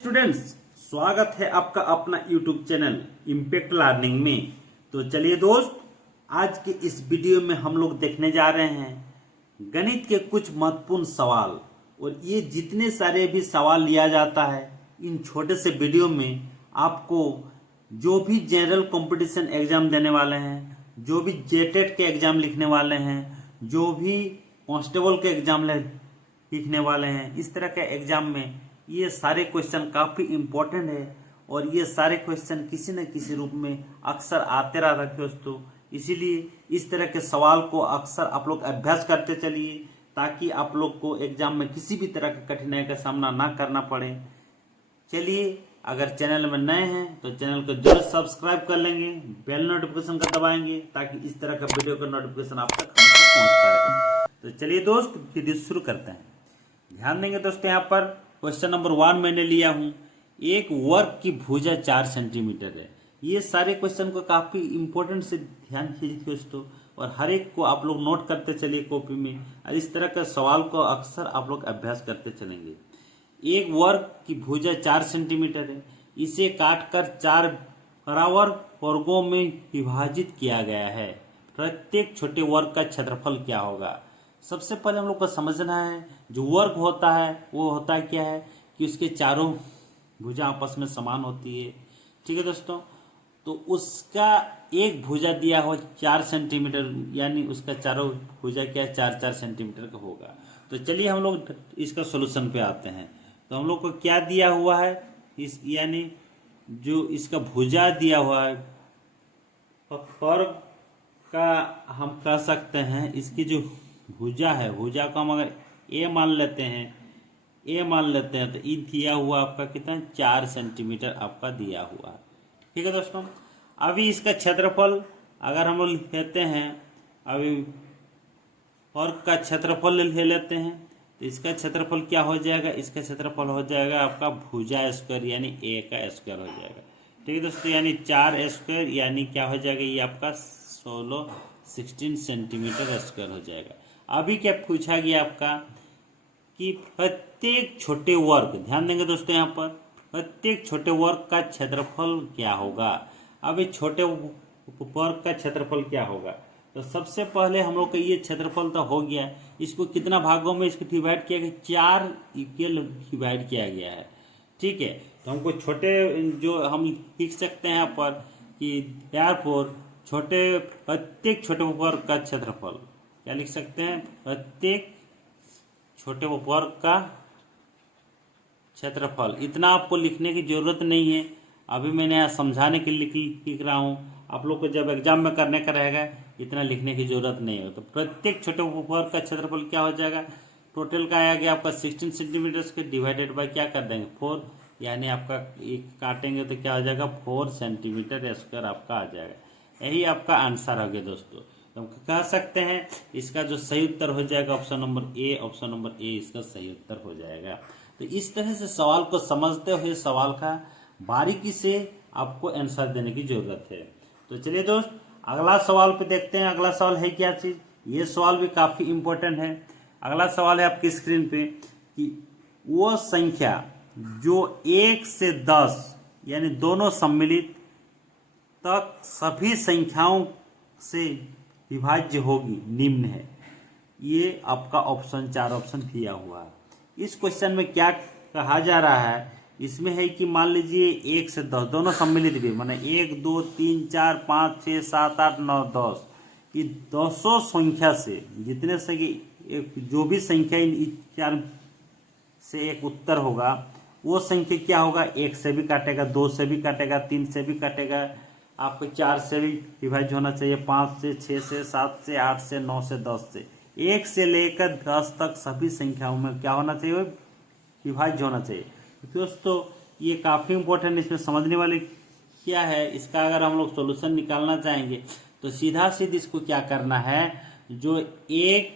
Students, स्वागत है आपका अपना यूट्यूब चैनल इम्पैक्ट लर्निंग में। तो चलिए दोस्त, आज के इस वीडियो में हम लोग देखने जा रहे हैं गणित के कुछ महत्वपूर्ण सवाल। और ये जितने सारे भी सवाल लिया जाता है इन छोटे से वीडियो में आपको जो भी जनरल कंपटीशन एग्जाम देने वाले हैं, जो भी जेटेट के एग्जाम लिखने वाले हैं, जो भी कांस्टेबल के एग्जाम लिखने वाले हैं, इस तरह के एग्जाम में ये सारे क्वेश्चन काफ़ी इम्पोर्टेंट है। और ये सारे क्वेश्चन किसी न किसी रूप में अक्सर आते रहते हैं दोस्तों। इसीलिए इस तरह के सवाल को अक्सर आप लोग अभ्यास करते चलिए, ताकि आप लोग को एग्जाम में किसी भी तरह की कठिनाई का सामना ना करना पड़े। चलिए, अगर चैनल में नए हैं तो चैनल को जरूर सब्सक्राइब कर लेंगे, बेल नोटिफिकेशन का दबाएंगे, ताकि इस तरह का वीडियो का नोटिफिकेशन आप तक पहुंचता रहे। तो चलिए दोस्त, वीडियो शुरू करते हैं। ध्यान देंगे दोस्तों, यहाँ पर क्वेश्चन नंबर 1 मैंने लिया हूँ। एक वर्ग की भुजा 4 सेंटीमीटर है। ये सारे क्वेश्चन को काफ़ी इंपॉर्टेंट से ध्यान दीजिए दोस्तों, और हर एक को आप लोग नोट करते चलिए कॉपी में। और इस तरह का सवाल को अक्सर आप लोग अभ्यास करते चलेंगे। एक वर्ग की भुजा 4 सेंटीमीटर है। इसे काटकर 4 बराबर वर्गों में विभाजित किया गया है। प्रत्येक छोटे वर्ग का क्षेत्रफल क्या होगा? सबसे पहले हम लोग को समझना है, जो वर्ग होता है वो होता है क्या है कि उसके चारों भुजा आपस में समान होती है। ठीक है दोस्तों, तो उसका एक भुजा दिया हो 4 सेंटीमीटर, यानी उसका चारों भुजा क्या 4-4 सेंटीमीटर का होगा। तो चलिए हम लोग इसका सोल्यूशन पे आते हैं। तो हम लोग को क्या दिया हुआ है, इस यानी जो इसका भुजा दिया हुआ है वर्ग का, हम कह सकते हैं इसकी जो भुजा है, भुजा को हम अगर ए मान लेते हैं, तो ई दिया हुआ आपका कितना 4 सेंटीमीटर आपका दिया हुआ है। ठीक है दोस्तों, अभी इसका क्षेत्रफल अगर हम लोग लेते हैं, अभी वर्ग का क्षेत्रफल ले लेते हैं, तो इसका क्षेत्रफल क्या हो जाएगा? इसका क्षेत्रफल हो जाएगा आपका भुजा स्क्वायर, यानी ए का स्क्वायर हो जाएगा। ठीक है दोस्तों, यानी 4 स्क्वायर, यानी क्या हो जाएगा? ये आपका 16 सेंटीमीटर स्क्वायर हो जाएगा। अभी क्या पूछा गया आपका कि प्रत्येक छोटे वर्ग, ध्यान देंगे दोस्तों, यहाँ पर प्रत्येक छोटे वर्ग का क्षेत्रफल क्या होगा। अब इस छोटे वर्ग का क्षेत्रफल क्या होगा? तो सबसे पहले हम लोग का ये क्षेत्रफल तो हो गया, इसको कितना भागों में इसको डिवाइड किया गया? 4 इक्वल डिवाइड किया गया है। ठीक है, तो हमको छोटे जो हम लिख सकते हैं यहाँ पर कि therefore प्रत्येक छोटे वर्ग का क्षेत्रफल क्या लिख सकते हैं? प्रत्येक छोटे वर्ग का क्षेत्रफल। इतना आपको लिखने की जरूरत नहीं है, अभी मैंने यहाँ समझाने के लिए लिख रहा हूँ। आप लोग को जब एग्जाम में करने का रहेगा इतना लिखने की जरूरत नहीं है। तो प्रत्येक छोटे वर्ग का क्षेत्रफल क्या हो जाएगा? टोटल का आया गया आपका 16 सेंटीमीटर के डिवाइडेड बाय क्या कर देंगे 4, यानी आपका एक काटेंगे तो क्या हो जाएगा 4 सेंटीमीटर स्क्वायर आपका आ जाएगा। यही आपका आंसर हो गया दोस्तों। तो हम कह सकते हैं इसका जो सही उत्तर हो जाएगा ऑप्शन नंबर ए इसका सही उत्तर हो जाएगा। तो इस तरह से सवाल को समझते हुए सवाल का बारीकी से आपको आंसर देने की जरूरत है। तो चलिए दोस्त, अगला सवाल पे देखते हैं। अगला सवाल है क्या चीज़? ये सवाल भी काफ़ी इम्पोर्टेंट है। अगला सवाल है आपकी स्क्रीन पे कि वो संख्या जो 1 से 10 यानी दोनों सम्मिलित तक सभी संख्याओं से विभाज्य होगी निम्न है। ये आपका ऑप्शन 4 ऑप्शन दिया हुआ है। इस क्वेश्चन में क्या कहा जा रहा है, इसमें है कि मान लीजिए 1 से 10 दोनों सम्मिलित भी, माने 1 2 3 4 5 6 7 8 9 10, ये 200 संख्या से जितने से जो भी संख्या इन 4 से एक उत्तर होगा, वो संख्या क्या होगा? 1 से भी काटेगा, 2 से भी काटेगा, 3 से भी काटेगा, आपको 4 से भी विभाज्य होना चाहिए, 5 से, 6 से, 7 से, 8 से, 9 से, 10 से, 1 से लेकर 10 तक सभी संख्याओं में क्या होना चाहिए? विभाज्य होना चाहिए। दोस्तों ये काफ़ी इंपॉर्टेंट, इसमें समझने वाले क्या है, इसका अगर हम लोग सोल्यूशन निकालना चाहेंगे तो सीधा सीधा इसको क्या करना है, जो 1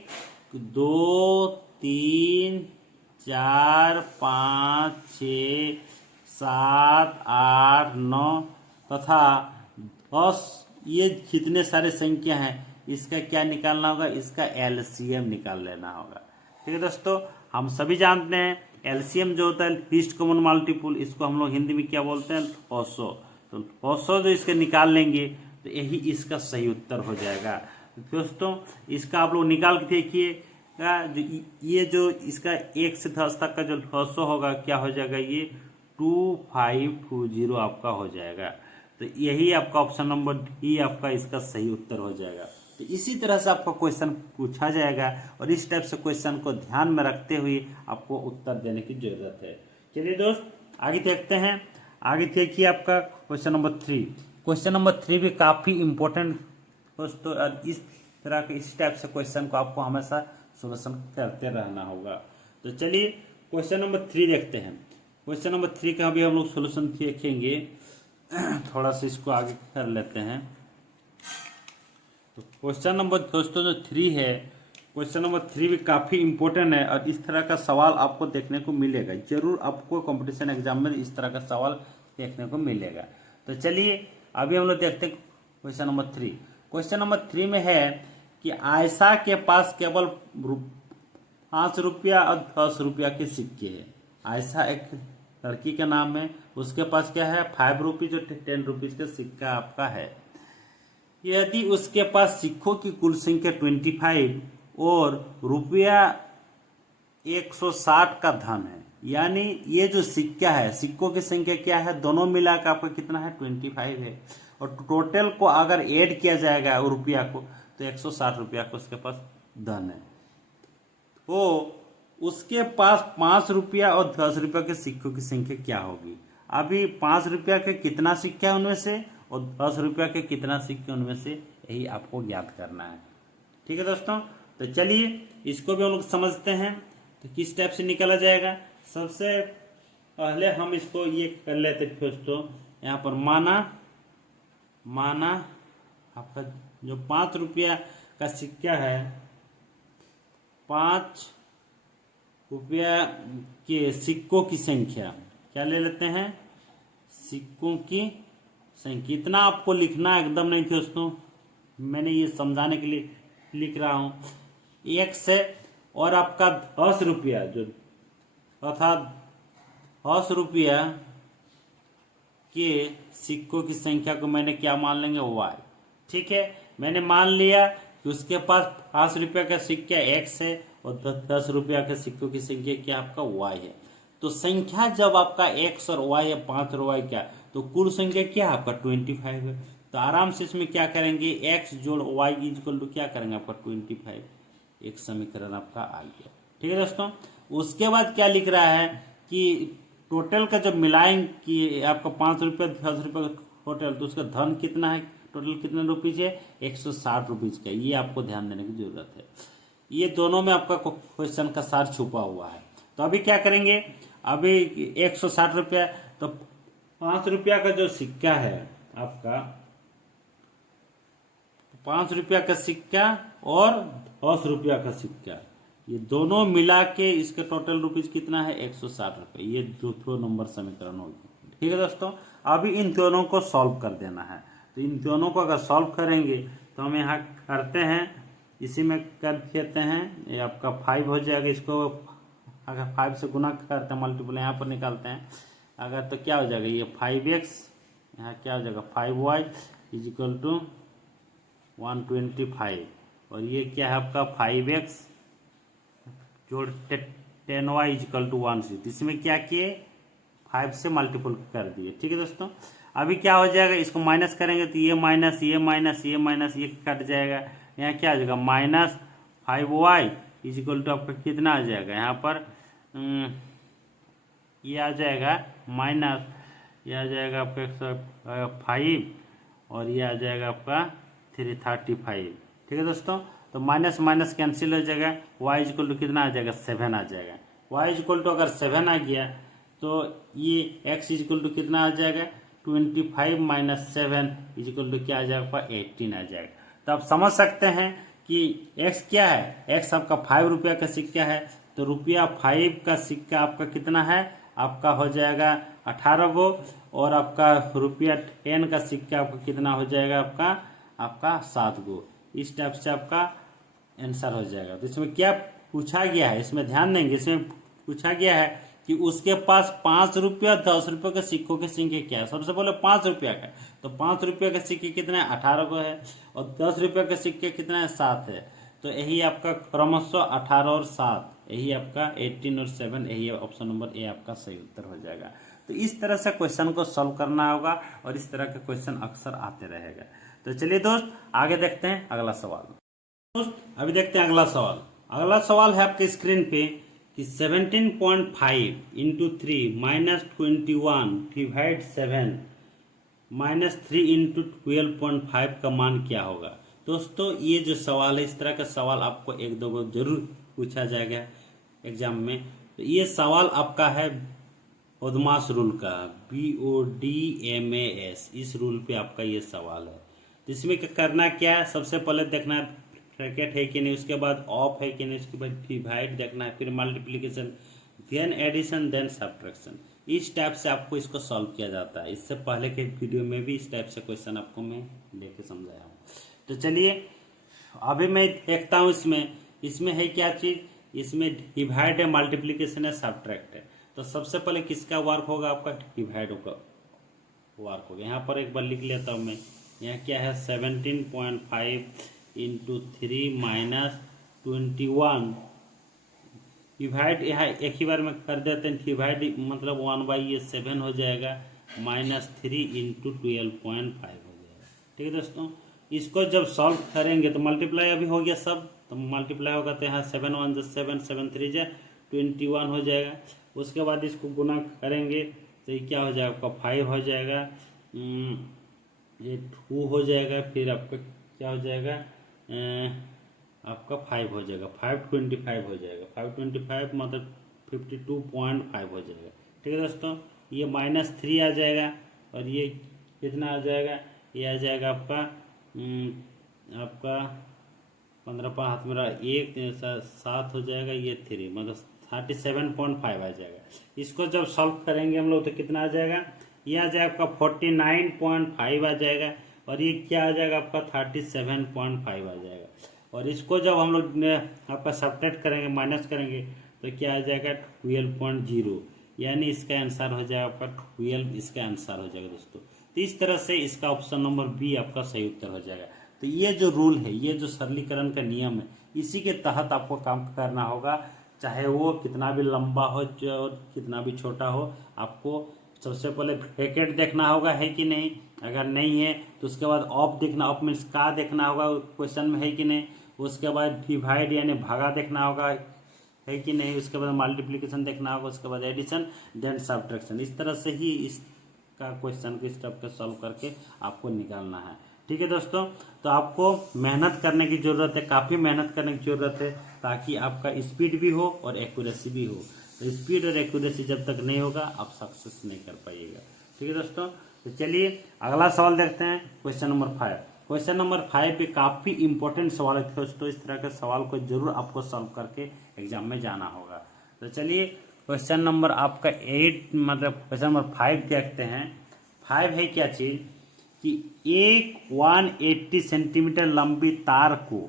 2 3 4 5 6 7 8 9 तथा 10, ये जितने सारे संख्या हैं इसका क्या निकालना होगा? इसका एलसीएम निकाल लेना होगा। ठीक है दोस्तों, हम सभी जानते हैं एलसीएम जो होता है लीस्ट कॉमन मल्टीपल, इसको हम लोग हिंदी में क्या बोलते हैं, लॉसो। तो लॉसो जो इसके निकाल लेंगे तो यही इसका सही उत्तर हो जाएगा। तो दोस्तों इसका आप लोग निकाल के देखिए, ये जो इसका 1 से 10 तक का जो लॉसो होगा क्या हो जाएगा, ये 2520 आपका हो जाएगा। तो यही आपका ऑप्शन नंबर डी आपका इसका सही उत्तर हो जाएगा। तो इसी तरह से आपका क्वेश्चन पूछा जाएगा और इस टाइप से क्वेश्चन को ध्यान में रखते हुए आपको उत्तर देने की जरूरत है। चलिए दोस्त आगे देखते हैं। आगे देखिए आपका क्वेश्चन नंबर 3। क्वेश्चन नंबर 3 भी काफ़ी इंपॉर्टेंट दोस्तों, इस तरह के इस टाइप से क्वेश्चन को आपको हमेशा सोल्यूशन करते रहना होगा। तो चलिए क्वेश्चन नंबर 3 देखते हैं। क्वेश्चन नंबर 3 का भी हम लोग सोल्यूशन देखेंगे। थोड़ा सा इसको आगे कर लेते हैं। तो क्वेश्चन नंबर दोस्तों जो 3 है, क्वेश्चन नंबर 3 भी काफ़ी इंपॉर्टेंट है और इस तरह का सवाल आपको देखने को मिलेगा। जरूर आपको कंपटीशन एग्जाम में इस तरह का सवाल देखने को मिलेगा। तो चलिए अभी हम लोग देखते हैं क्वेश्चन नंबर 3। क्वेश्चन नंबर 3 में है कि आयशा के पास केवल 5 रुपया और 10 रुपया के सिक्के हैं। आयशा एक लड़की का नाम है, उसके पास क्या है 5 रुपीज और 10 रुपीज का सिक्का आपका है। यदि उसके पास सिक्कों की कुल संख्या 25 और रुपया 160 का धन है, यानी ये जो सिक्का है सिक्कों की संख्या क्या है, दोनों मिलाकर आपका कितना है 25 है, और टोटल को अगर ऐड किया जाएगा रुपया को तो 160 रुपया का उसके पास धन है। तो उसके पास 5 रुपया और 10 रुपया के सिक्कों की संख्या क्या होगी। अभी 5 रुपया के कितना सिक्का है उनमें से और 10 रुपया के कितना सिक्के उनमें से, यही आपको ज्ञात करना है। ठीक है दोस्तों, तो चलिए इसको भी हम लोग समझते हैं। तो किस टाइप से निकाला जाएगा, सबसे पहले हम इसको ये कर लेते दोस्तों। यहाँ पर माना आपका जो 5 रुपया का सिक्का है, 5 रुपया के सिक्कों की संख्या क्या ले लेते हैं, सिक्कों की संख्या। इतना आपको लिखना एकदम नहीं दोस्तों, मैंने ये समझाने के लिए लिख रहा हूँ। 1 से और आपका 10 रुपया जो तथा 10 रुपया के सिक्कों की संख्या को मैंने क्या मान लेंगे, y। ठीक है, मैंने मान लिया कि उसके पास 5 रुपया का सिक्का x है और 10 रुपया के सिक्कों की संख्या क्या आपका y है। तो संख्या जब आपका x और y है, 5 और y क्या, तो कुल संख्या क्या है आपका 25 है। तो आराम से इसमें क्या करेंगे, x जोड़ y इक्वल टू क्या करेंगे आपका 25। एक समीकरण आपका आ गया। ठीक है दोस्तों, उसके बाद क्या लिख रहा है कि टोटल का जब मिलाएंगे कि आपका 5 रुपया 10 रुपया टोटल, तो उसका धन कितना है, टोटल कितने रुपीज है 160 रुपीज का। ये आपको ध्यान देने की जरूरत है। ये दोनों में आपका क्वेश्चन का सार छुपा हुआ है। तो अभी क्या करेंगे, अभी 160 रुपया, तो 5 रुपया का जो सिक्का है आपका, 5 रुपया का सिक्का और 10 रुपया का सिक्का, ये दोनों मिला के इसका टोटल रुपीज कितना है 160 रुपये। ये दो नंबर समीकरण होगी। ठीक है दोस्तों, अभी इन दोनों को सॉल्व कर देना है। तो इन दोनों को अगर सॉल्व करेंगे तो हम यहाँ करते हैं, इसी में कर देते हैं, ये आपका 5 हो जाएगा। इसको अगर 5 से गुना करते हैं, मल्टीपल यहाँ पर निकालते हैं अगर, तो क्या हो जाएगा, ये 5x, यहाँ क्या हो जाएगा 5y इज इक्वल टू 125, और ये क्या है आपका 5x जोड़ 10y इज इक्वल टू 160। इसमें क्या किए 5 से मल्टीपल कर दिए। ठीक है दोस्तों, अभी क्या हो जाएगा, इसको माइनस करेंगे तो ये माइनस ये माइनस ये माइनस ये कट जाएगा। यहाँ क्या आ जाएगा -5y इज इक्वल टू आपका कितना आ जाएगा, यहाँ पर ये आ जाएगा माइनस, ये आ जाएगा आपका 5 और ये आ जाएगा आपका 335। ठीक है दोस्तों, तो माइनस माइनस कैंसिल हो जाएगा, y इक्वल टू कितना आ जाएगा 7 आ जाएगा। y इक्वल टू अगर 7 आ गया तो ये x इक्वल टू कितना आ जाएगा 25 माइनस 7 इक्वल टू क्या आ जाएगा 18 आ जाएगा। तो आप समझ सकते हैं कि x क्या है, x आपका 5 रुपया का सिक्का है, तो रुपया 5 का सिक्का आपका कितना है, आपका हो जाएगा 18 गो, और आपका रुपया 10 का सिक्का आपका कितना हो जाएगा आपका 7 गो। इस टाइप से आपका आंसर हो जाएगा। तो इसमें क्या पूछा गया है, इसमें ध्यान देंगे, इसमें पूछा गया है कि उसके पास 5 रुपया 10 रुपये के सिक्कों के संख्या क्या है। सबसे पहले 5 रुपया का, तो 5 रुपये के सिक्के कितने हैं, 18 को है, और 10 रुपये के सिक्के कितने हैं, 7 है। तो यही आपका क्रमशः 18 और 7, यही आपका 18 और 7, यही ऑप्शन नंबर ए आपका सही उत्तर हो जाएगा। तो इस तरह से क्वेश्चन को सॉल्व करना होगा और इस तरह के क्वेश्चन अक्सर आते रहेगा। तो चलिए दोस्त आगे देखते हैं अगला सवाल। दोस्त अभी देखते हैं अगला सवाल। अगला सवाल है आपके स्क्रीन पे कि 17.5 into 3 minus 21 divide 7 minus 3 into 12.5 का मान क्या होगा। दोस्तों ये जो सवाल है, इस तरह का सवाल आपको एक दो को जरूर पूछा जाएगा एग्जाम में। तो ये सवाल आपका है बोडमास रूल का, BODMAS, इस रूल पे आपका ये सवाल है। तो इसमें करना क्या है, सबसे पहले देखना है ब्रैकेट है कि नहीं, उसके बाद ऑफ है कि नहीं, उसके बाद डिवाइड देखना है, फिर multiplication, then addition, then subtraction. इस टाइप से आपको इसको सॉल्व किया जाता है। इससे पहले के वीडियो में भी इस टाइप से क्वेश्चन आपको मैं लेके समझाया हूँ। तो चलिए अभी मैं देखता हूँ इसमें है क्या चीज़, इसमें डिवाइड है, मल्टीप्लिकेशन है, सब्ट्रैक्ट है। तो सबसे पहले किसका वर्क होगा, आपका डिवाइड होगा वर्क होगा। यहाँ पर एक बार लिख लेता हूँ मैं, यहाँ क्या है 17.5 इंटू 3 माइनस 21 डिवाइड, यहाँ एक ही बार में कर देते हैं, डिवाइड मतलब 1/7 हो जाएगा, माइनस 3 इंटू 12.5 हो जाएगा। ठीक है दोस्तों, इसको जब सॉल्व करेंगे तो मल्टीप्लाई अभी हो गया सब, तो मल्टीप्लाई होगा तो यहाँ 7 1 7 7 3 21 हो जाएगा। उसके बाद इसको गुना करेंगे तो ये क्या हो जाएगा, आपका 5 हो जाएगा, ये 2 हो जाएगा, फिर आपका क्या हो जाएगा, आपका 5 हो जाएगा, 525 हो जाएगा, 525 मतलब 52.5 हो जाएगा। ठीक है दोस्तों, ये -3 आ जाएगा और ये कितना आ जाएगा, ये आ जाएगा आपका 15 पर हाथ मेरा 1 7 हो जाएगा, ये 3 मतलब 37.5 आ जाएगा। इसको जब सॉल्व करेंगे हम लोग तो कितना आ जाएगा, ये आ जाएगा आपका 49.5 आ जाएगा, और ये क्या आ जाएगा आपका 37.5 आ जाएगा। और इसको जब हम लोग आपका सब्ट्रैक्ट करेंगे, माइनस करेंगे, तो क्या आ जाएगा 12.0, यानी इसका आंसर हो जाएगा आपका 12, इसका आंसर हो जाएगा दोस्तों। तो इस तरह से इसका ऑप्शन नंबर बी आपका सही उत्तर हो जाएगा। तो ये जो रूल है, ये जो सरलीकरण का नियम है, इसी के तहत आपको काम करना होगा, चाहे वो कितना भी लंबा हो और कितना भी छोटा हो। आपको सबसे पहले ब्रैकेट देखना होगा है कि नहीं, अगर नहीं है तो उसके बाद ऑफ देखना, ऑफ मीन्स का देखना होगा क्वेश्चन में है कि नहीं, उसके बाद डिवाइड यानी भागा देखना होगा है कि नहीं, उसके बाद मल्टीप्लिकेशन देखना होगा, उसके बाद एडिशन, देन सब्ट्रैक्शन। इस तरह से ही इसका क्वेश्चन को स्टेप के सॉल्व करके आपको निकालना है। ठीक है दोस्तों, तो आपको मेहनत करने की ज़रूरत है, काफ़ी मेहनत करने की ज़रूरत है, ताकि आपका स्पीड भी हो और एक्यूरेसी भी हो। तो स्पीड और एक्यूरेसी जब तक नहीं होगा आप सक्सेस नहीं कर पाइएगा। ठीक है दोस्तों, तो चलिए अगला सवाल देखते हैं, क्वेश्चन नंबर 5। क्वेश्चन नंबर 5 पे काफ़ी इंपॉर्टेंट सवाल है दोस्तों, इस तरह के सवाल को जरूर आपको सॉल्व करके एग्जाम में जाना होगा। तो चलिए क्वेश्चन नंबर आपका 8 मतलब क्वेश्चन नंबर 5 देखते हैं। 5 है क्या चीज़ कि एक 180 सेंटीमीटर लंबी तार को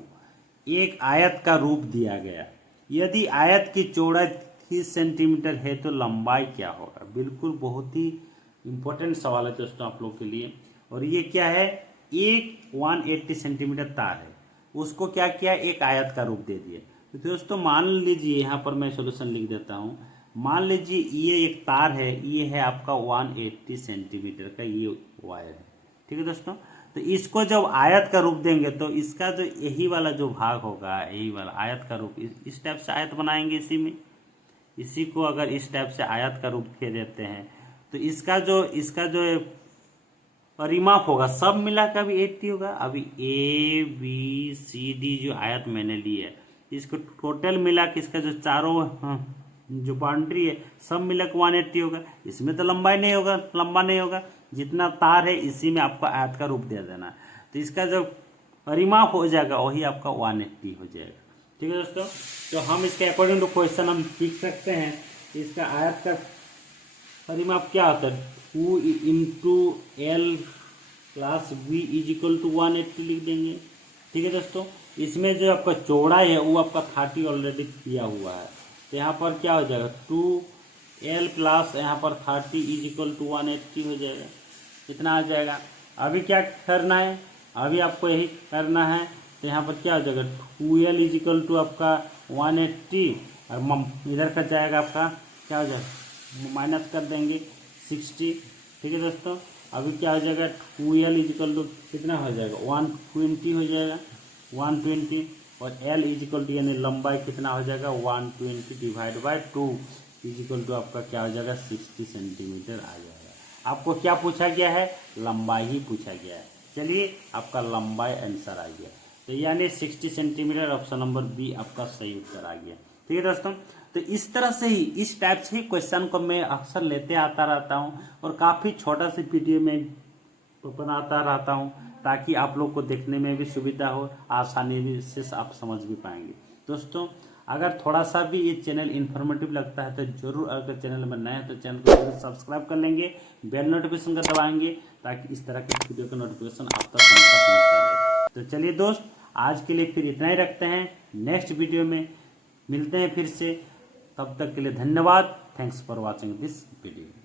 एक आयत का रूप दिया गया। यदि आयत की चौड़ाई 30 सेंटीमीटर है तो लंबाई क्या होगा। बिल्कुल बहुत ही इंपॉर्टेंट सवाल है दोस्तों आप लोग के लिए। और ये क्या है, एक 180 सेंटीमीटर तार है, उसको क्या किया, एक आयत का रूप दे दिया। तो दोस्तों मान लीजिए, यहाँ पर मैं सोल्यूशन लिख देता हूँ। मान लीजिए ये एक तार है, ये है आपका 180 सेंटीमीटर का ये वायर है। ठीक है दोस्तों, तो इसको जब आयत का रूप देंगे तो इसका जो यही वाला जो भाग होगा, यही वाला आयत का रूप, इस टाइप से आयत बनाएंगे इसी में, इसी को अगर इस टाइप से आयत का रूप दे देते हैं तो इसका जो परिमाप होगा सब मिला के अभी 80 होगा। अभी ABCD जो आयत मैंने ली है, इसको टोटल मिला के इसका जो चारों जो बाउंड्री है सब मिला के 180 होगा। इसमें तो लंबा नहीं होगा, जितना तार है इसी में आपको आयत का रूप दे देना। तो इसका जो परिमाप हो जाएगा वही आपका 180 हो जाएगा। ठीक है दोस्तों, तो हम इसके अकॉर्डिंग टू क्वेश्चन हम लिख सकते हैं। इसका आयत का परिमाप क्या होता है, 2 × L + V = 180 लिख देंगे। ठीक है दोस्तों, इसमें जो आपका चौड़ाई है वो आपका 30 ऑलरेडी दिया हुआ है, तो यहाँ पर क्या हो जाएगा 2 एल प्लस यहाँ पर 30 इज इक्वल टू 180 हो जाएगा, इतना आ जाएगा। अभी क्या करना है, अभी आपको यही करना है, तो यहाँ पर क्या हो जाएगा 2L इज इक्वल टू आपका 180 और इधर का जाएगा आपका क्या हो जाएगा माइनस कर देंगे 60। ठीक है दोस्तों, अभी क्या हो जाएगा 2L इज इक्वल टू कितना हो जाएगा 120 हो जाएगा 120 और L इज इक्वल टू यानी लंबाई कितना हो जाएगा 120 divide by 2 is equal to आपका क्या हो जाएगा 60 सेंटीमीटर आ जाएगा। आपको क्या पूछा गया है, लंबाई ही पूछा गया है। चलिए आपका लंबाई आंसर आ गया, तो यानी 60 सेंटीमीटर, ऑप्शन नंबर बी आपका सही उत्तर आ गया। ठीक है दोस्तों, तो इस तरह से ही इस टाइप से ही क्वेश्चन को मैं अक्सर लेते आता रहता हूँ और काफ़ी छोटा सी वीडियो में बनाता रहता हूँ ताकि आप लोग को देखने में भी सुविधा हो, आसानी भी से आप समझ भी पाएंगे। दोस्तों अगर थोड़ा सा भी ये चैनल इन्फॉर्मेटिव लगता है तो जरूर, अगर चैनल में नए हैं तो चैनल को जरूर सब्सक्राइब कर लेंगे, बेल नोटिफिकेशन का दबाएंगे ताकि इस तरह के वीडियो का नोटिफिकेशन आप तक हमेशा पहुँचता रहे। तो चलिए दोस्त, आज के लिए फिर इतना ही रखते हैं, नेक्स्ट वीडियो में मिलते हैं फिर से, तब तक के लिए धन्यवाद। Thanks for watching this video.